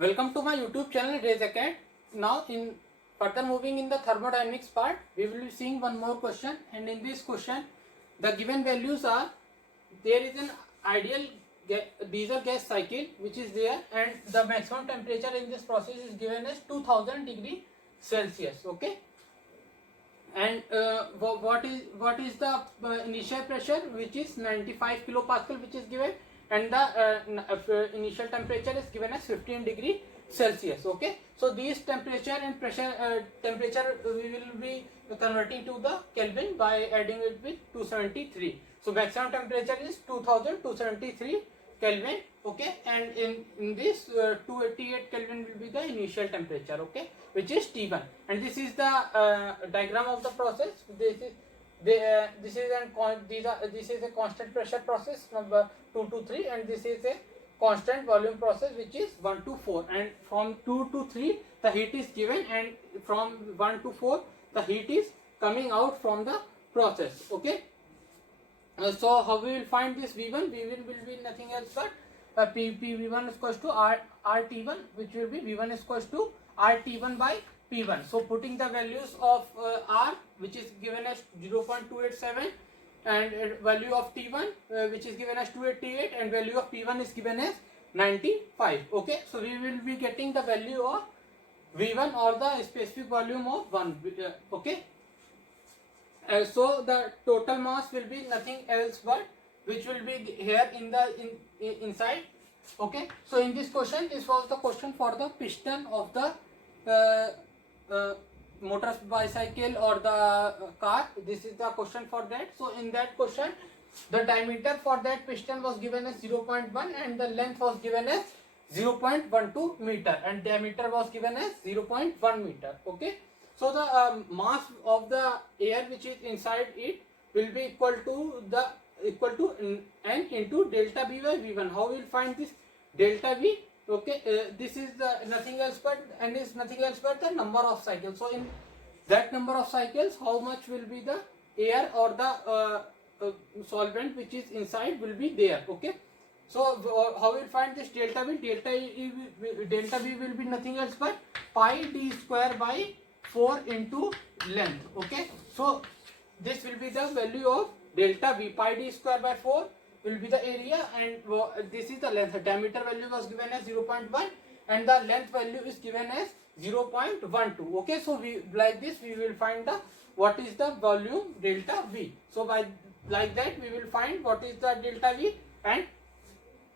Welcome to my YouTube channel Raise a Cat. Now in further moving in the thermodynamics part, we will be seeing one more question, and in this question the given values are: there is an ideal diesel gas cycle which is there, and the maximum temperature in this process is given as 2000 degree Celsius. Okay, and what is the initial pressure, which is 95 kilopascal, which is given, and the initial temperature is given as 15 degree Celsius. Okay, so these temperature and pressure we will be converting to the Kelvin by adding it with 273. So maximum temperature is 2273 Kelvin. Okay, and in this 288 Kelvin will be the initial temperature. Okay, which is T1, and this is the diagram of the process. This is a constant pressure process number 2 to 3, and this is a constant volume process which is 1 to 4, and from 2 to 3 the heat is given, and from 1 to 4 the heat is coming out from the process. Okay, so how we will find this V1? V1 will be nothing else but V1 is equals to RT1, which will be V1 is equals to RT1 by P1. So putting the values of R, which is given as 0.287, and value of T1 which is given as 288, and value of P1 is given as 95. Okay, so we will be getting the value of V1 or the specific volume of 1. Okay, so the total mass will be nothing else but which will be here in the inside. Okay, so in this question, this was the question for the piston of the motor bicycle or the car. This is the question for that. So in that question, the diameter for that piston was given as 0.1, and the length was given as 0.12 meter, and diameter was given as 0.1 meter. Okay, so the mass of the air which is inside it will be equal to N into delta V by V1. How we will find this delta V? Okay, this is the nothing else but the number of cycles. So in that number of cycles, how much will be the air or the solvent which is inside will be there. Okay, so how we will find this delta V? Delta V will be nothing else but pi d square by 4 into length. Okay, so this will be the value of delta V. Pi d square by 4 will be the area, and this is the length. The diameter value was given as 0.1, and the length value is given as 0.12. Okay, so we like this we will find the what is the volume delta V. So by like that we will find what is the delta V, and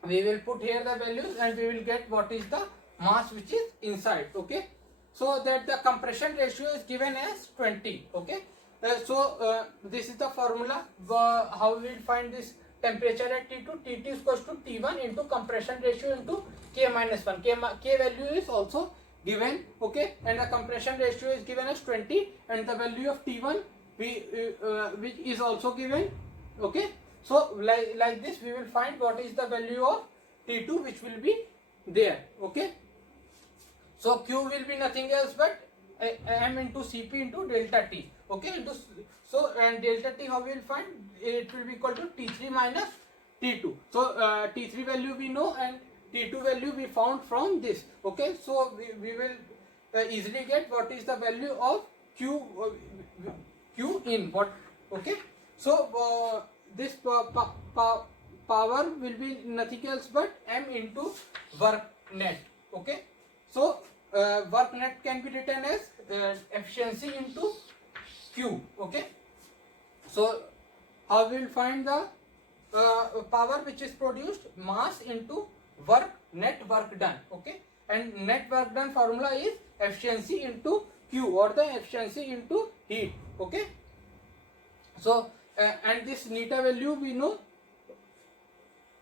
we will put here the values, and we will get what is the mass which is inside. Okay, so that the compression ratio is given as 20. Okay, this is the formula. How we will find this temperature at T2? T2 is equals to T1 into compression ratio into K minus 1. K value is also given. Okay, and the compression ratio is given as 20, and the value of T1 which is also given. Okay, so like this we will find what is the value of T2 which will be there. Okay, so Q will be nothing else but M into Cp into delta T. Okay, so and delta T, how we will find? It will be equal to T3 minus T2. So T3 value we know, and T2 value we found from this. Okay, so we will easily get what is the value of Q in what. Okay, so this power will be nothing else but M into work net. Okay, so work net can be written as efficiency into Q. Okay, so how we will find the power which is produced? Mass into work, net work done. Okay, and net work done formula is efficiency into Q, or the efficiency into heat. Okay, so and this neta value we know.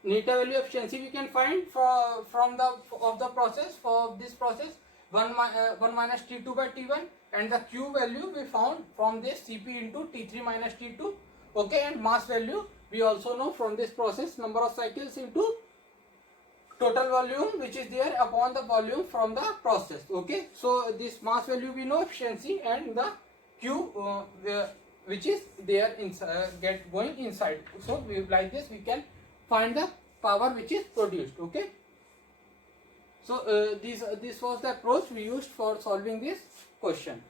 Neta value efficiency we can find from the process. For this process, 1 minus T2 by T1, and the Q value we found from this Cp into T3 minus T2. Okay, and mass value we also know from this process, number of cycles into total volume which is there upon the volume from the process. Okay, so this mass value we know, efficiency, and the Q which is there inside, going inside. So we like this we can find the power which is produced. Okay, So this was the approach we used for solving this question.